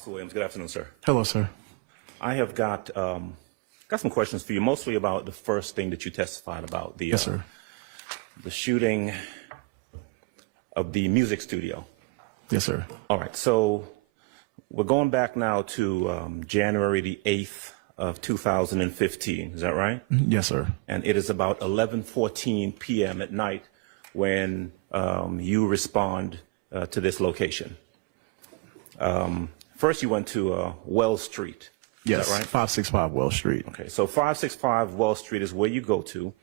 Officer Williams, good afternoon, sir. Hello, sir. I have got some questions for you, mostly about the first thing that you testified about, the Yes, sir. the shooting of the music studio. Yes, sir. All right, so we're going back now to January the 8th of 2015, is that right? Yes, sir. And it is about 11:14 p.m. at night when you respond to this location. First, you went to Wells Street. Yes, is that right? 565 Wells Street. Okay, so 565 Wells Street is where you go to,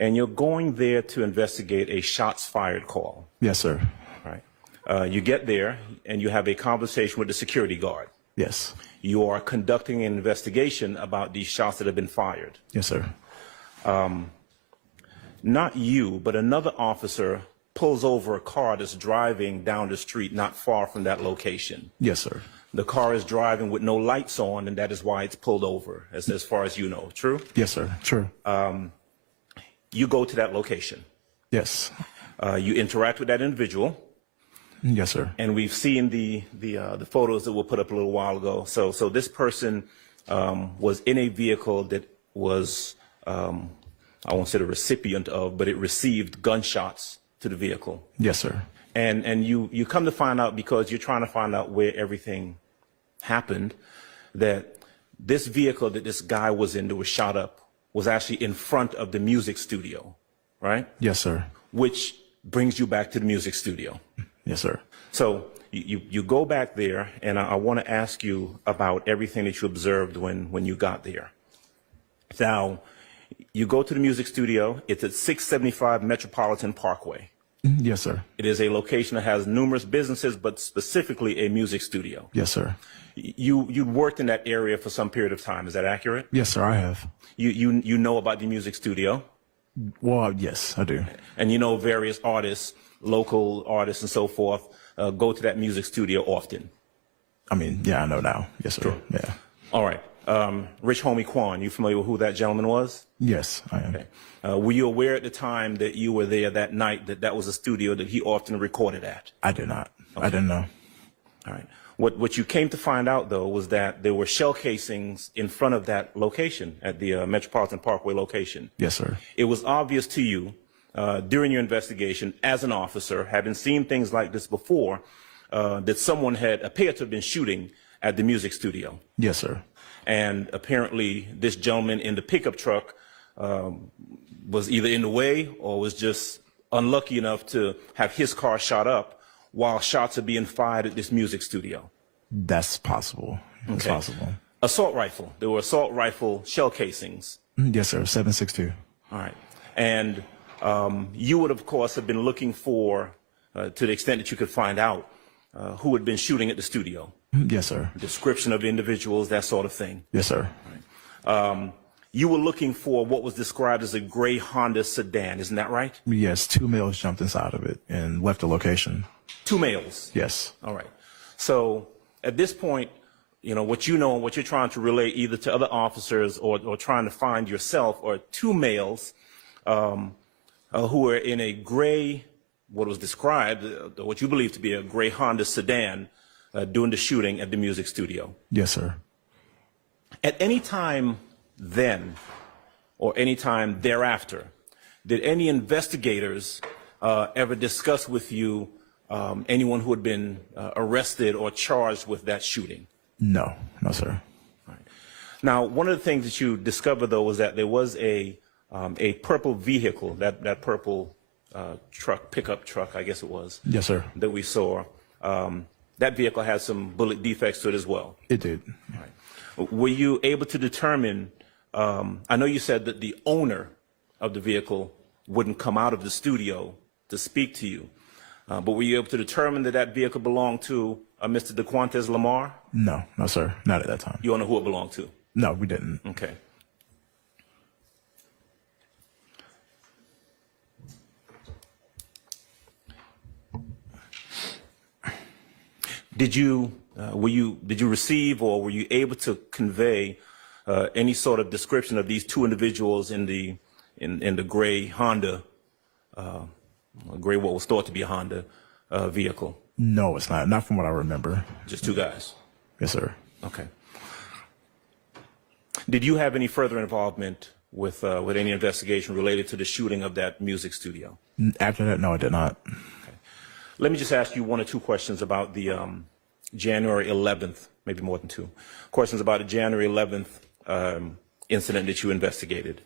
and you're going there to investigate a shots fired call. Yes, sir. Right. You get there, and you have a conversation with the security guard. Yes. You are conducting an investigation about these shots that have been fired. Yes, sir. Not you, but another officer pulls over a car that's driving down the street not far from that location. Yes, sir. The car is driving with no lights on, and that is why it's pulled over, as far as you know. True? Yes, sir. True. You go to that location. Yes. You interact with that individual. Yes, sir. And we've seen the photos that were put up a little while ago. So this person was in a vehicle that was, I won't say the recipient of, but it received gunshots to the vehicle. Yes, sir. And you come to find out, because you're trying to find out where everything happened, that this vehicle that this guy was in that was shot up was actually in front of the music studio, right? Yes, sir. Which brings you back to the music studio. Yes, sir. So you go back there, and I want to ask you about everything that you observed when you got there. Now, you go to the music studio. It's at 675 Metropolitan Parkway. Yes, sir. It is a location that has numerous businesses, but specifically a music studio. Yes, sir. You worked in that area for some period of time. Is that accurate? Yes, sir, I have. You know about the music studio? Well, yes, I do. And you know various artists, local artists and so forth, go to that music studio often? I mean, yeah, I know now. Yes, sir. Sure. Yeah. All right. Rich Homie Quan, you familiar with who that gentleman was? Yes, I am. Okay. Were you aware at the time that you were there that night that was a studio that he often recorded at? I did not. Okay. I didn't know. All right. What you came to find out, though, was that there were shell casings in front of that location, at the Metropolitan Parkway location. Yes, sir. It was obvious to you during your investigation as an officer, having seen things like this before, that someone had appeared to have been shooting at the music studio. Yes, sir. And apparently this gentleman in the pickup truck was either in the way or was just unlucky enough to have his car shot up while shots are being fired at this music studio. That's possible. That's Okay. possible. Assault rifle. There were assault rifle shell casings. Yes, sir. 762. All right. And you would, of course, have been looking for, to the extent that you could find out, who had been shooting at the studio. Yes, sir. Description of individuals, that sort of thing. Yes, sir. You were looking for what was described as a gray Honda sedan, isn't that right? Yes, 2 males jumped inside of it and left the location. 2 males. Yes. All right. So at this point, you know what and what you're trying to relay either to other officers or trying to find yourself are 2 males who are in a gray, what was described, what you believe to be a gray Honda sedan doing the shooting at the music studio. Yes, sir. At any time then or any time thereafter, did any investigators ever discuss with you anyone who had been arrested or charged with that shooting? No. No, sir. Right. Now, one of the things that you discovered, though, was that there was a purple vehicle, that purple truck, pickup truck, I guess it was. Yes, sir. That we saw. That vehicle had some bullet defects to it as well. It did. Right. Were you able to determine, I know you said that the owner of the vehicle wouldn't come out of the studio to speak to you, but were you able to determine that that vehicle belonged to Mr. DeQuantes Lamar? No. No, sir. Not at that time. You don't know who it belonged to? No, we didn't. Okay. Did you receive or were you able to convey any sort of description of these 2 individuals in the gray Honda, gray what was thought to be a Honda vehicle? No, it's not. Not from what I remember. Just 2 guys. Yes, sir. Okay. Did you have any further involvement with any investigation related to the shooting of that music studio? After that, no, I did not. Let me just ask you one or two questions about the January 11th, maybe more than two, questions about the January 11th incident that you investigated.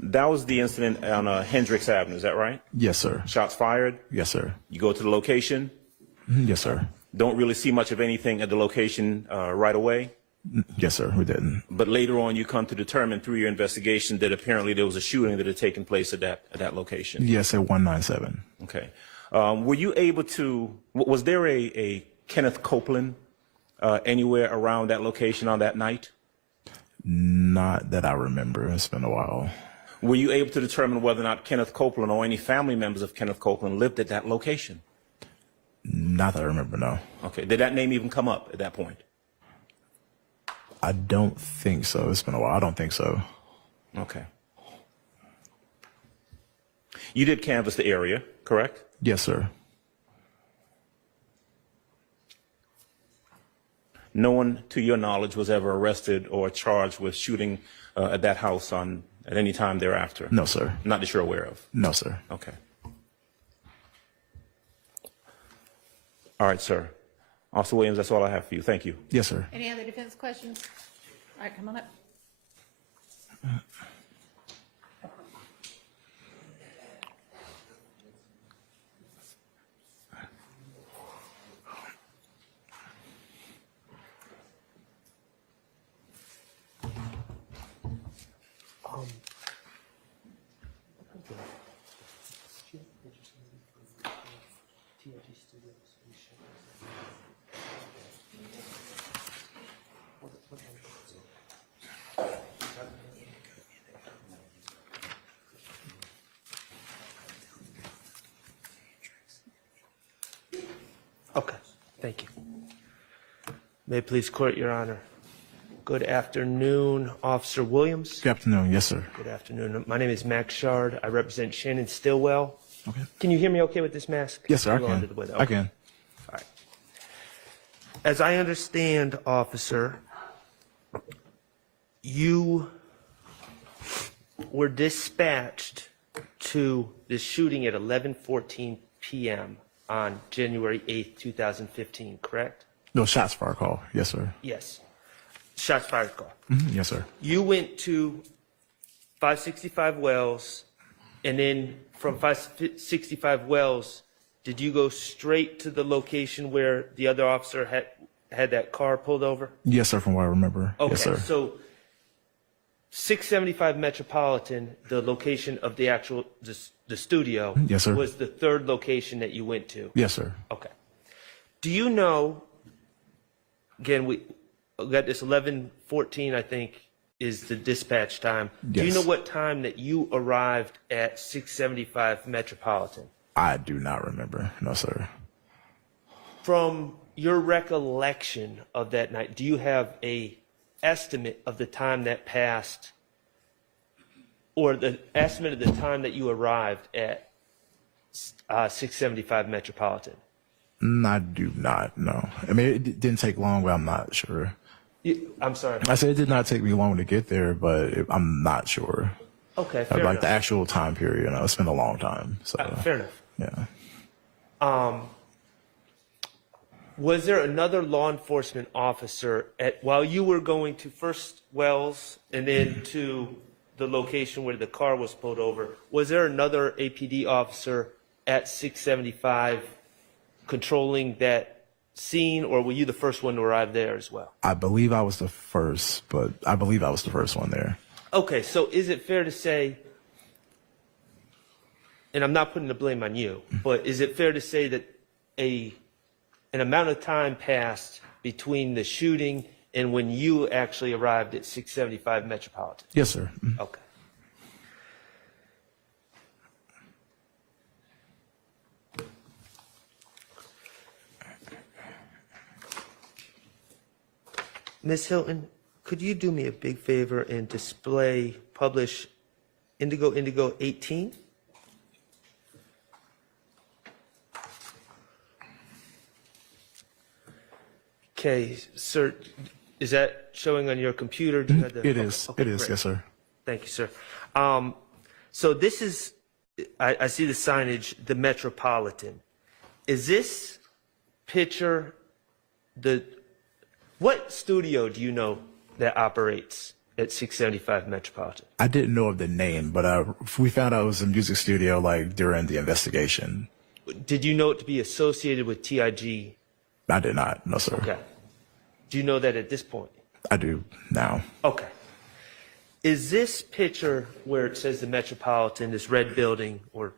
That was the incident on Hendricks Avenue, is that right? Yes, sir. Shots fired? Yes, sir. You go to the location? Yes, sir. Don't really see much of anything at the location right away? Yes, sir. We didn't. But later on, you come to determine through your investigation that apparently there was a shooting that had taken place at that location. Yes, at 197. Okay. Were you able to, was there a Kenneth Copeland anywhere around that location on that night? Not that I remember. It's been a while. Were you able to determine whether or not Kenneth Copeland or any family members of Kenneth Copeland lived at that location? Not that I remember, no. Okay. Did that name even come up at that point? I don't think so. It's been a while. I don't think so. Okay. You did canvass the area, correct? Yes, sir. No one, to your knowledge, was ever arrested or charged with shooting at that house at any time thereafter? No, sir. Not that you're aware of? No, sir. Okay. All right, sir. Officer Williams, that's all I have for you. Thank you. Yes, sir. Any other defense questions? All right, come on up. Okay, thank you. May it please court, Your Honor. Good afternoon, Officer Williams. Good afternoon. Yes, sir. Good afternoon. My name is Max Schardt. I represent Shannon Stillwell. Okay. Can you hear me okay with this mask? Yes, sir. I Go under can. the weather. I Okay. can. All right. As I understand, officer, you were dispatched to the shooting at 11:14 p.m. on January 8th, 2015, correct? No, shots fired call. Yes, sir. Yes. Shots fired call. Yes, sir. You went to 565 Wells, and then from 565 Wells, did you go straight to the location where the other officer had that car pulled over? Yes, sir, from what I remember. Okay, Yes, sir. so 675 Metropolitan, the location of the actual the studio, Yes, sir. was the third location that you went to. Yes, sir. Okay. Do you know? Again, we got this 11:14. I think is the dispatch time. Do you Yes. know what time that you arrived at 675 Metropolitan? I do not remember. No, sir. From your recollection of that night, do you have a estimate of the time that passed, or the estimate of the time that you arrived at 675 Metropolitan? I do not know. I mean, it didn't take long, but I'm not sure. I'm sorry. I said it did not take me long to get there, but I'm not sure. Okay, fair Like enough. the actual time period, it's been a long time. So Fair enough. yeah. Was there another law enforcement officer while you were going to first Wells and then to the location where the car was pulled over? Was there another APD officer at 675 controlling that scene, or were you the first one to arrive there as well? I believe I was the first, one there. Okay, so is it fair to say, and I'm not putting the blame on you, but is it fair to say that an amount of time passed between the shooting and when you actually arrived at 675 Metropolitan? Yes, sir. Okay. Ms. Hilton, could you do me a big favor and publish Indigo 18? Okay, sir, is that showing on your computer? Do you have the- It is. Okay, It is. great. Yes, sir. Thank you, sir. So this is, I see the signage, the Metropolitan. Is this picture what studio do you know that operates at 675 Metropolitan? I didn't know of the name, but we found out it was a music studio like during the investigation. Did you know it to be associated with TIG? I did not. No, sir. Okay. Do you know that at this point? I do now. Okay. Is this picture where it says the Metropolitan, this red building or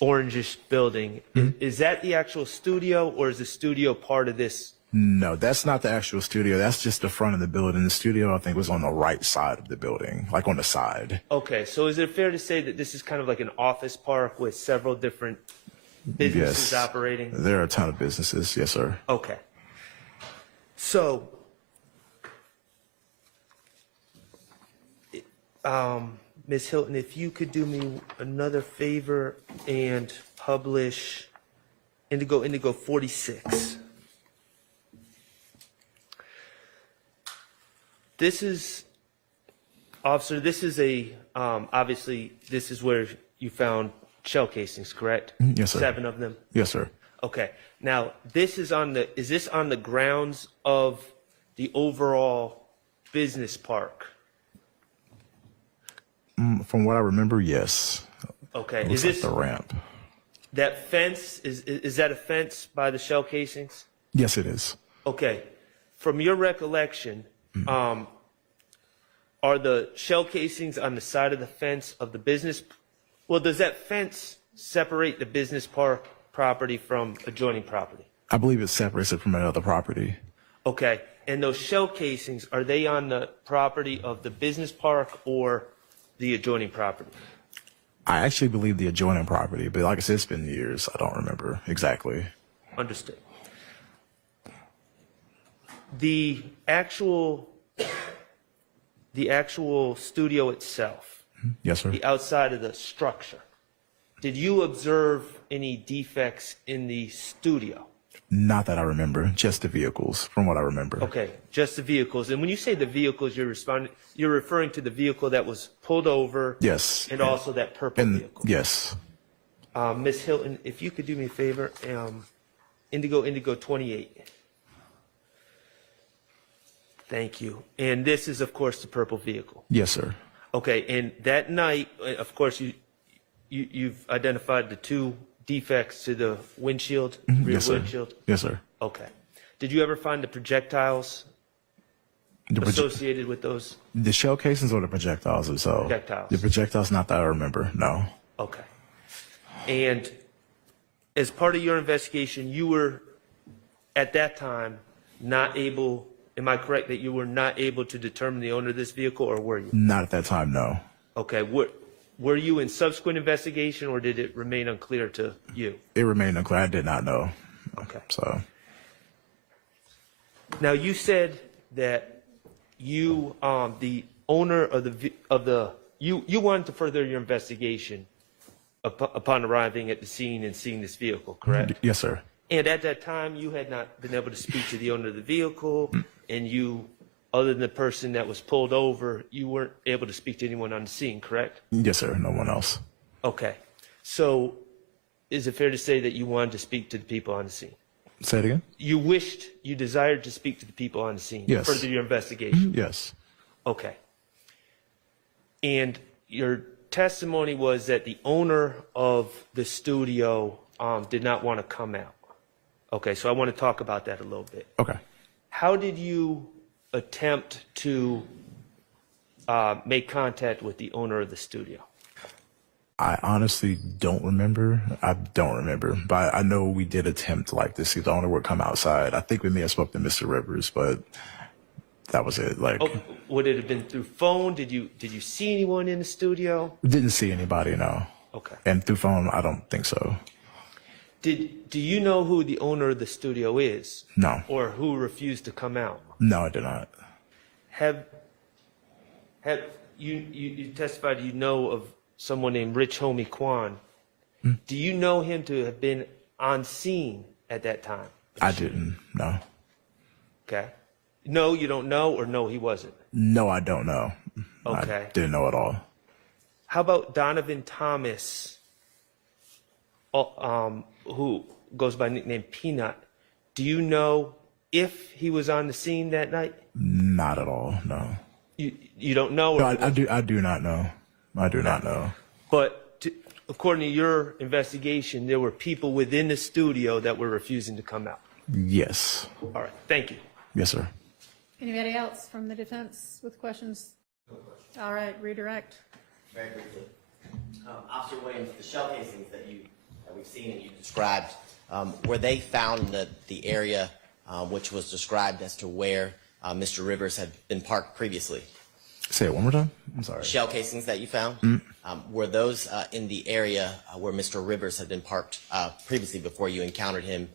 orangish building, is that the actual studio, or is the studio part of this? No, that's not the actual studio. That's just the front of the building. The studio, I think, was on the right side of the building, like on the side. Okay, so is it fair to say that this is kind of like an office park with several different businesses Yes. operating? There are a ton of businesses. Yes, sir. Okay. So, Ms. Hilton, if you could do me another favor and publish Indigo 46. This is, officer, this is obviously, this is where you found shell casings, correct? Yes, sir. 7 of them? Yes, sir. Okay. Now, is this on the grounds of the overall business park? From what I remember, yes. Okay. Looks Is like this, the ramp. that fence, is that a fence by the shell casings? Yes, it is. Okay. From your recollection, are the shell casings on the side of the fence of the business? Well, does that fence separate the business park property from adjoining property? I believe it separates it from another property. Okay. And those shell casings, are they on the property of the business park or the adjoining property? I actually believe the adjoining property, but like I said, it's been years. I don't remember exactly. Understood. The actual studio itself, Yes, sir. the outside of the structure, did you observe any defects in the studio? Not that I remember, just the vehicles, from what I remember. Okay, just the vehicles. And when you say the vehicles, you're referring to the vehicle that was pulled over? Yes. And also that purple And vehicle? yes. Ms. Hilton, if you could do me a favor, Indigo 28. Thank you. And this is, of course, the purple vehicle. Yes, sir. Okay, and that night, of course, you've identified the 2 defects to the windshield, rear Yes, sir. windshield? Yes, sir. Okay. Did you ever find the projectiles associated with those? The shell casings or the projectiles themselves? Projectiles. The projectiles, not that I remember, no. Okay. And as part of your investigation, you were, at that time, not able, am I correct that you were not able to determine the owner of this vehicle, or were you? Not at that time, no. Okay. Were you in subsequent investigation, or did it remain unclear to you? It remained unclear. I did not know. Okay. So, Now, you said that you, the owner of you wanted to further your investigation upon arriving at the scene and seeing this vehicle, correct? yes, sir. And at that time, you had not been able to speak to the owner of the vehicle, and you, other than the person that was pulled over, you weren't able to speak to anyone on the scene, correct? Yes, sir. No one else. Okay. So, is it fair to say that you wanted to speak to the people on the scene? Say it again? You desired to speak to the people on the scene? Yes. Further your investigation? Yes. Okay. And your testimony was that the owner of the studio did not want to come out. Okay, so I want to talk about that a little bit. Okay. How did you attempt to make contact with the owner of the studio? I honestly don't remember. I don't remember. But I know we did attempt like to see the owner would come outside. I think we may have spoken to Mr. Rivers, but that was it. Like, Oh, would it have been through phone? Did you see anyone in the studio? didn't see anybody, no. Okay. And through phone, I don't think so. Do you know who the owner of the studio is? No. Or who refused to come out? No, I did not. Have you testified you know of someone named Rich Homie Quan? Do you know him to have been on scene at that time? I didn't, no. Okay. No, you don't know, or no, he wasn't? No, I don't know. Okay. I didn't know at all. How about Donovan Thomas, who goes by nickname Peanut? Do you know if he was on the scene that night? Not at all. No. You don't know? No, I do not know. I do not know. But according to your investigation, there were people within the studio that were refusing to come out. Yes. All right. Thank you. Yes, sir. Anybody else from the defense with questions? All right, redirect. Very briefly. Officer Williams, the shell casings that we've seen and you described, were they found in the area which was described as to where Mr. Rivers had been parked previously? Say it one more time. I'm sorry. Shell casings that you found, were those in the area where Mr. Rivers had been parked previously before you encountered him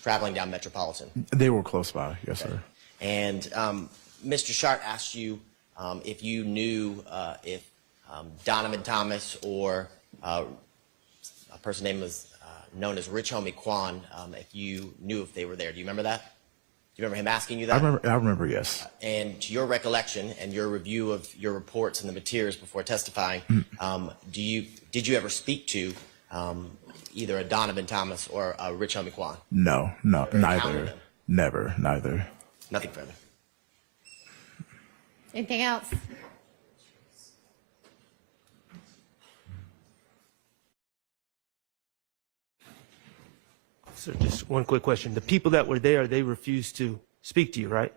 traveling down Metropolitan? They were close by. Yes, sir. And Mr. Schardt asked you if you knew if Donovan Thomas or a person named was known as Rich Homie Quan, if you knew if they were there. Do you remember that? Do you remember him asking you that? I remember, yes. And to your recollection and your review of your reports and the materials before testifying, did you ever speak to either a Donovan Thomas or a Rich Homie Quan? No, encountered neither. them? Never, neither. Nothing further. Anything else? So just one quick question. The people that were there, they refused to speak to you, right?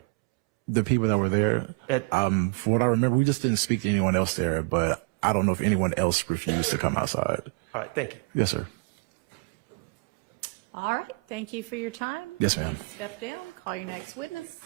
The people that were there, for what I remember, we just didn't speak to anyone else there, but I don't know if anyone else refused to come outside. All right. Thank you. Yes, sir. All right, thank you for your time. Yes, ma'am. Step down, call your next witness.